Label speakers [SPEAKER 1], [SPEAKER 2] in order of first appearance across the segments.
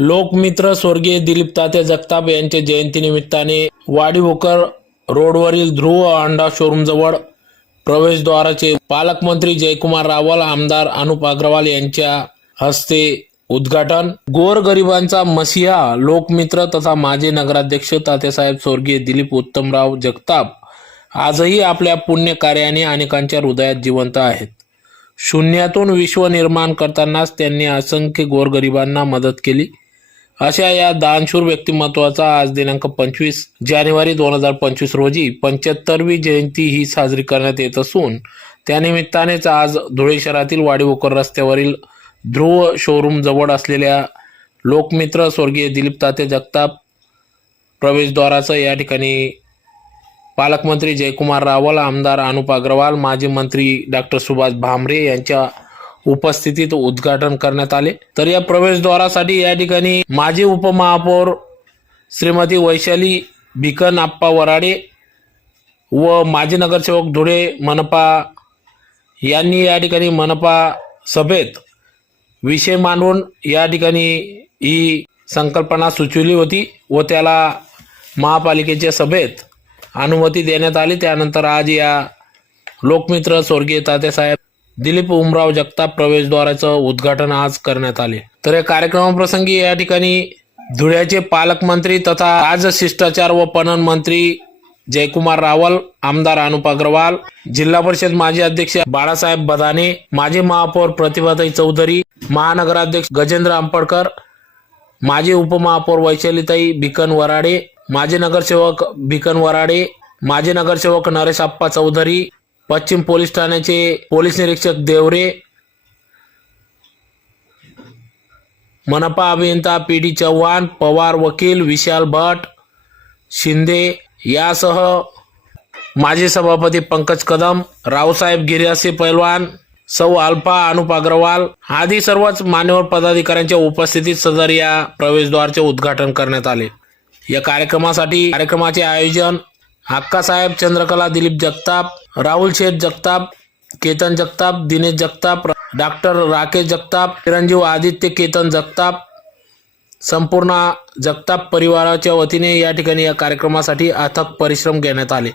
[SPEAKER 1] लोकमित्र स्वर्गीय दिलीप तात्या जगताप यांच्या जयंतीनिमित्ताने वाडीभोकर रोडवरील ध्रुव अंडा शोरूमजवळ प्रवेशद्वाराचे पालकमंत्री जयकुमार रावल आमदार अनुप अग्रवाल यांच्या हस्ते उद्घाटन. गोरगरिबांचा मसिहा लोकमित्र तथा माजी नगराध्यक्ष तात्यासाहेब स्वर्गीय दिलीप उत्तमराव जगताप आजही आपल्या पुण्य कार्याने अनेकांच्या हृदयात जिवंत आहेत. शून्यातून विश्व निर्माण करतानाच त्यांनी असंख्य गोरगरिबांना मदत केली. अशा या दानशूर व्यक्तिमत्वाचा आज दिनांक पंचवीस जानेवारी दोन हजार पंचवीस रोजी पंच्याहत्तरवी जयंती ही साजरी करण्यात येत असून त्यानिमित्तानेच आज धुळे शहरातील वाडीवोकर रस्त्यावरील ध्रुव शोरूम जवळ असलेल्या लोकमित्र स्वर्गीय दिलीप ताते जगताप प्रवेशद्वाराचं या ठिकाणी पालकमंत्री जयकुमार रावल आमदार अनुप अग्रवाल माजी मंत्री डॉक्टर सुभाष भामरे यांच्या उपस्थितीत उद्घाटन करण्यात आले. तर या प्रवेशद्वारासाठी या ठिकाणी माजी उपमहापौर श्रीमती वैशाली भिकन आप्पा वराडे व माजी नगरसेवक धुळे मनपा यांनी या ठिकाणी मनपा सभेत विषय मांडून या ठिकाणी ही संकल्पना सुचवली होती व त्याला महापालिकेच्या सभेत अनुमती देण्यात आली. त्यानंतर आज या लोकमित्र स्वर्गीय तात्यासाहेब दिलीप उमराव जगताप प्रवेशद्वाराचं उद्घाटन आज करण्यात आले. तर या कार्यक्रमाप्रसंगी या ठिकाणी धुळ्याचे पालकमंत्री तथा आज शिष्टाचार व पणन मंत्री जयकुमार रावल आमदार अनुप अग्रवाल जिल्हा परिषद माजी अध्यक्ष बाळासाहेब बदाने माजी महापौर प्रतिभाताई चौधरी महानगराध्यक्ष गजेंद्र आंबडकर माजी उपमहापौर वैशालीताई भिकन वराडे माजी नगरसेवक भिकन वराडे माजी नगरसेवक नरेश आप्पा चौधरी पश्चिम पोलीस ठाण्याचे पोलीस निरीक्षक देवरे मनपा अभियंता पी डी चव्हाण पवार वकील विशाल भट शिंदे यासह माजी सभापती पंकज कदम रावसाहेब गिर्यासी पैलवान सौ अल्फा अनुप अग्रवाल आदी सर्वच मान्यवर पदाधिकाऱ्यांच्या उपस्थितीत सदर या प्रवेशद्वारचे उद्घाटन करण्यात आले. या कार्यक्रमासाठी कार्यक्रमाचे आयोजन हक्कासाहेब चंद्रकला दिलीप जगताप राहुल शेठ जगताप केतन जगताप दिनेश जगताप डॉक्टर राकेश जगताप चिरंजीव आदित्य केतन जगताप संपूर्ण जगताप परिवाराच्या वतीने या ठिकाणी या कार्यक्रमासाठी अथक परिश्रम घेण्यात आले.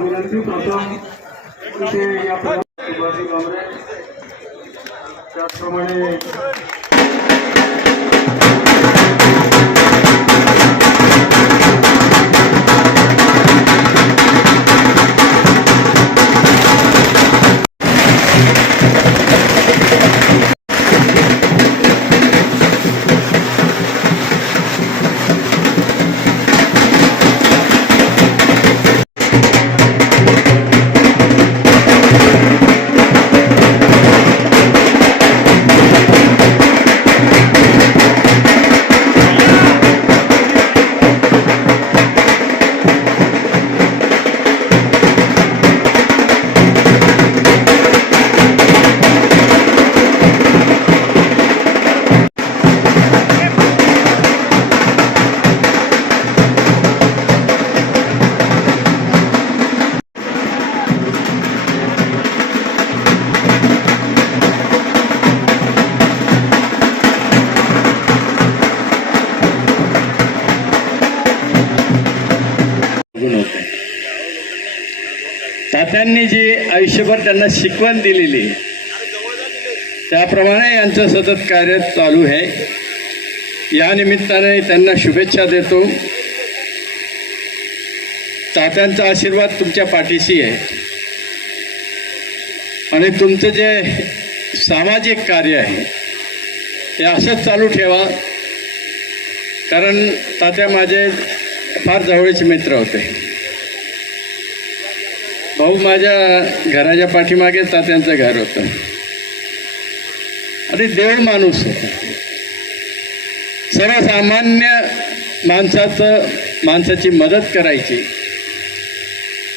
[SPEAKER 2] विनंती प्रथम इथे या प्रभावी काँग्रेस त्याचप्रमाणे
[SPEAKER 3] त्यांनी जी आयुष्यभर त्यांना शिकवण दिलेली त्याप्रमाणे यांचं सतत कार्य चालू आहे. या निमित्ताने त्यांना शुभेच्छा देतो. तात्यांचा आशीर्वाद तुमच्या पाठीशी आहे. आणि तुमचं जे सामाजिक कार्य आहे हे असंच चालू ठेवा. कारण तात्या माझे फार जवळचे मित्र होते. भाऊ माझ्या घराच्या पाठीमागे तात्यांचं घर होतं. आणि देव माणूस होता. सर्वसामान्य माणसाचं माणसाची मदत करायची.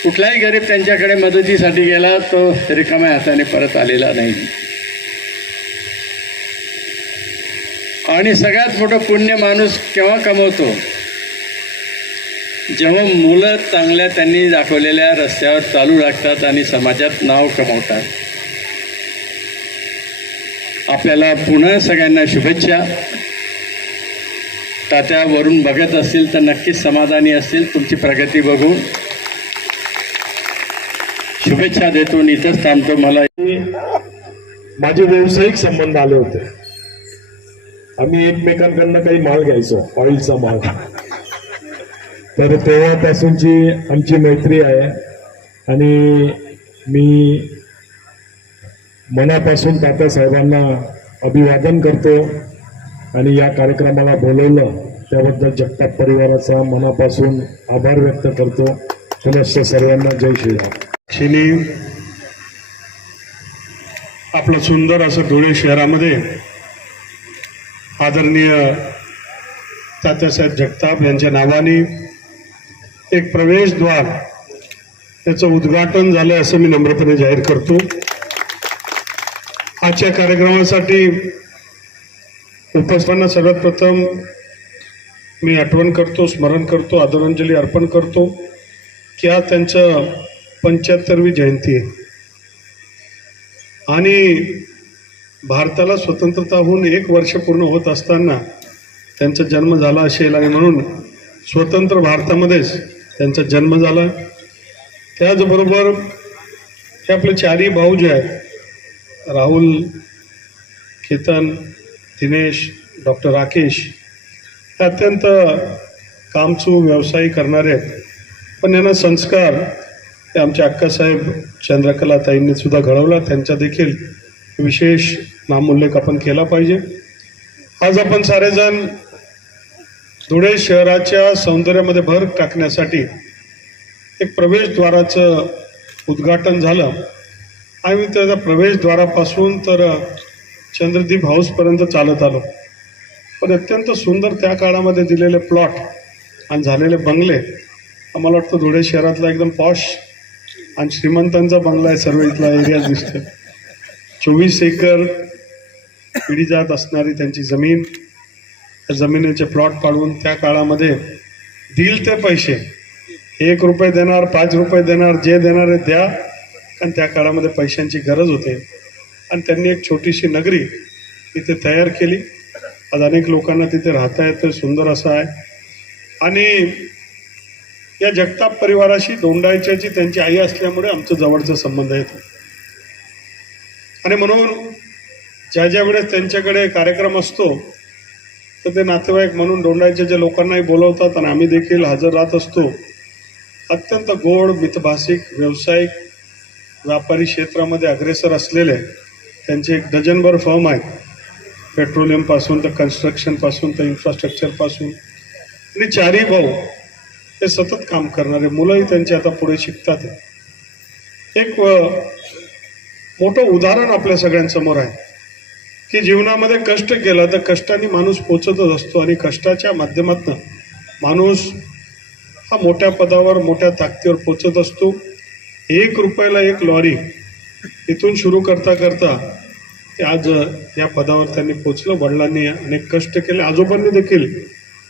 [SPEAKER 3] कुठलाही गरीब त्यांच्याकडे मदतीसाठी गेला तो रिकाम्या हाताने परत आलेला नाही. आणि सगळ्यात मोठं पुण्य माणूस केव्हा कमवतो? जेव्हा मुलं चांगल्या त्यांनी दाखवलेल्या रस्त्यावर चालू लागतात आणि समाजात नाव कमवतात. आपल्याला पुन्हा सगळ्यांना शुभेच्छा. तात्यावरून बघत असतील तर नक्कीच समाधानी असतील. तुमची प्रगती बघून. शुभेच्छा देतो. इथंच थांबतो. मला
[SPEAKER 4] माझे व्यावसायिक संबंध आले होते. आम्ही एकमेकांकडनं काही माल घ्यायचो ऑइलचा माल. तर तेव्हापासूनची आमची मैत्री आहे. आणि मी मनापासून तात्यासाहेबांना अभिवादन करतो. आणि या कार्यक्रमाला बोलवलं त्याबद्दल जगताप परिवाराचा मनापासून आभार व्यक्त करतो. पुनश्च सर्वांना जय श्रीराम
[SPEAKER 5] शिनी आपलं सुंदर असं धुळे शहरामध्ये आदरणीय तात्यासाहेब जगताप यांच्या नावाने एक प्रवेशद्वार त्याचं उद्घाटन झालं असं मी नम्रपणे जाहीर करतो. आजच्या कार्यक्रमासाठी उपस्थांना सर्वात प्रथम मी आठवण करतो स्मरण करतो आदरांजली अर्पण करतो की आज त्यांचं पंच्याहत्तरवी जयंती आहे. आणि भारताला स्वतंत्रता होऊन एक वर्ष पूर्ण होत असताना त्यांचा जन्म झाला असेल आणि म्हणून स्वतंत्र भारतामध्येच त्यांचा जन्म झाला. त्याचबरोबर हे आपले चारही भाऊ जे आहेत राहुल केतन दिनेश डॉक्टर राकेश हे अत्यंत कामचू व्यवसाय करणारे आहेत. पण यांना संस्कार हे आमच्या अक्कासाहेब चंद्रकला सुद्धा घडवला. त्यांचा देखील विशेष नामोल्लेख आपण केला पाहिजे. आज आपण सारेजण धुळे शहराच्या सौंदर्यामध्ये भर टाकण्यासाठी एक प्रवेशद्वाराचं उद्घाटन झालं. आम्ही त्या प्रवेशद्वारापासून तर चंद्रदीप हाऊसपर्यंत चालत आलो. पण अत्यंत सुंदर त्या काळामध्ये दिलेले प्लॉट आणि झालेले बंगले आम्हाला वाटतं धुळे शहरातला एकदम पॉश आणि श्रीमंतांचा बंगला आहे सर्व इथला एरिया दिसतो चोवीस एकर पिढी जात असणारी त्यांची जमीन जमिनीचे प्लॉट पाडून त्या काळामध्ये दिल ते पैसे. एक रुपये देणार पाच रुपये देणार जे देणार आहे द्या. कारण त्या काळामध्ये पैशांची गरज होते. आणि त्यांनी एक छोटीशी नगरी तिथे तयार केली. आज अनेक लोकांना तिथे राहता येतं सुंदर असं आहे. आणि या जगताप परिवाराशी दोंडायच्याची त्यांची आई असल्यामुळे आमचं जवळचा संबंध येतो. आणि म्हणून ज्या ज्या वेळेस त्यांच्याकडे कार्यक्रम असतो तर ते नातेवाईक म्हणून दोंडायच्याच्या लोकांनाही बोलवतात आणि आम्ही देखील हजर राहत असतो अत्यंत गोड मितभाषिक व्यावसायिक व्यापारी क्षेत्रामध्ये अग्रेसर असलेले त्यांचे एक डझनभर फर्म आहेत. पेट्रोलियमपासून तर कन्स्ट्रक्शनपासून तर इन्फ्रास्ट्रक्चरपासून आणि चारही भाऊ हे सतत काम करणारे मुलंही त्यांचे आता पुढे शिकतात. एक मोठं उदाहरण आपल्या सगळ्यांसमोर आहे. की जीवनामध्ये कष्ट केलं तर कष्टाने माणूस पोचतच असतो आणि कष्टाच्या माध्यमातून माणूस हा मोठ्या पदावर मोठ्या ताकदीवर पोचत असतो. एक रुपयाला एक लॉरी इथून सुरू करता करता ते आज या पदावर त्यांनी पोचलं. वडिलांनी अनेक कष्ट केले. आजोबांनी देखील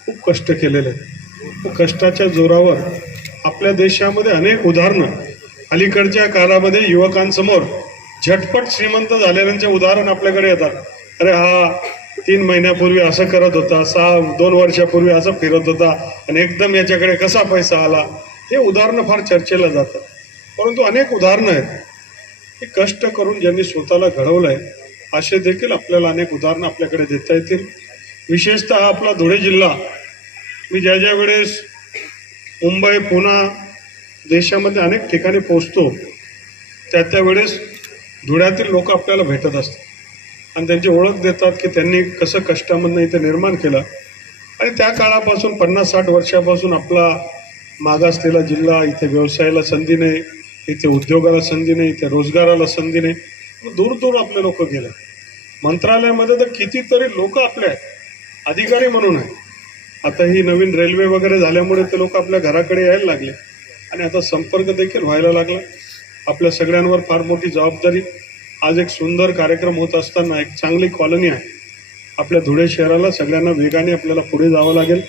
[SPEAKER 5] खूप कष्ट केलेले. कष्टाच्या जोरावर आपल्या देशामध्ये अनेक उदाहरणं. अलीकडच्या काळामध्ये युवकांसमोर झटपट श्रीमंत झालेल्यांचे उदाहरण आपल्याकडे येतात. अरे हा तीन महिन्यापूर्वी असं करत होता सहा दोन वर्षापूर्वी असं फिरत होता आणि एकदम याच्याकडे कसा पैसा आला? हे उदाहरणं फार चर्चेला जातात. परंतु अनेक उदाहरणं आहेत. की कष्ट करून ज्यांनी स्वतःला घडवलंय असे देखील आपल्याला अनेक उदाहरणं आपल्याकडे देता येतील. विशेषतः आपला धुळे जिल्हा. मी ज्या ज्या वेळेस मुंबई पुणे देशामध्ये अनेक ठिकाणी पोहोचतो त्या त्या वेळेस धुळ्यातील लोक आपल्याला भेटत असतात. आणि त्यांची ओळख देतात की त्यांनी कसं कष्टामधनं इथे निर्माण केलं. आणि त्या काळापासून पन्नास साठ वर्षापासून आपला मागासलेला जिल्हा इथे व्यवसायाला संधी नाही इथे उद्योगाला संधी नाही इथे रोजगाराला संधी नाही. दूर दूर आपले लोक गेले. मंत्रालयामध्ये तर कितीतरी लोक आपले आहेत. अधिकारी म्हणून आहे आता ही नवीन रेल्वे वगैरे झाल्यामुळे ते लोक आपल्या घराकडे यायला लागले. आणि आता संपर्क देखील व्हायला लागला. आपल्या सगळ्यांवर फार मोठी जबाबदारी. आज एक सुंदर कार्यक्रम होत असताना एक चांगली कॉलनी आहे. आपल्या धुळे शहराला सगळ्यांना वेगाने आपल्याला पुढे जावं लागेल.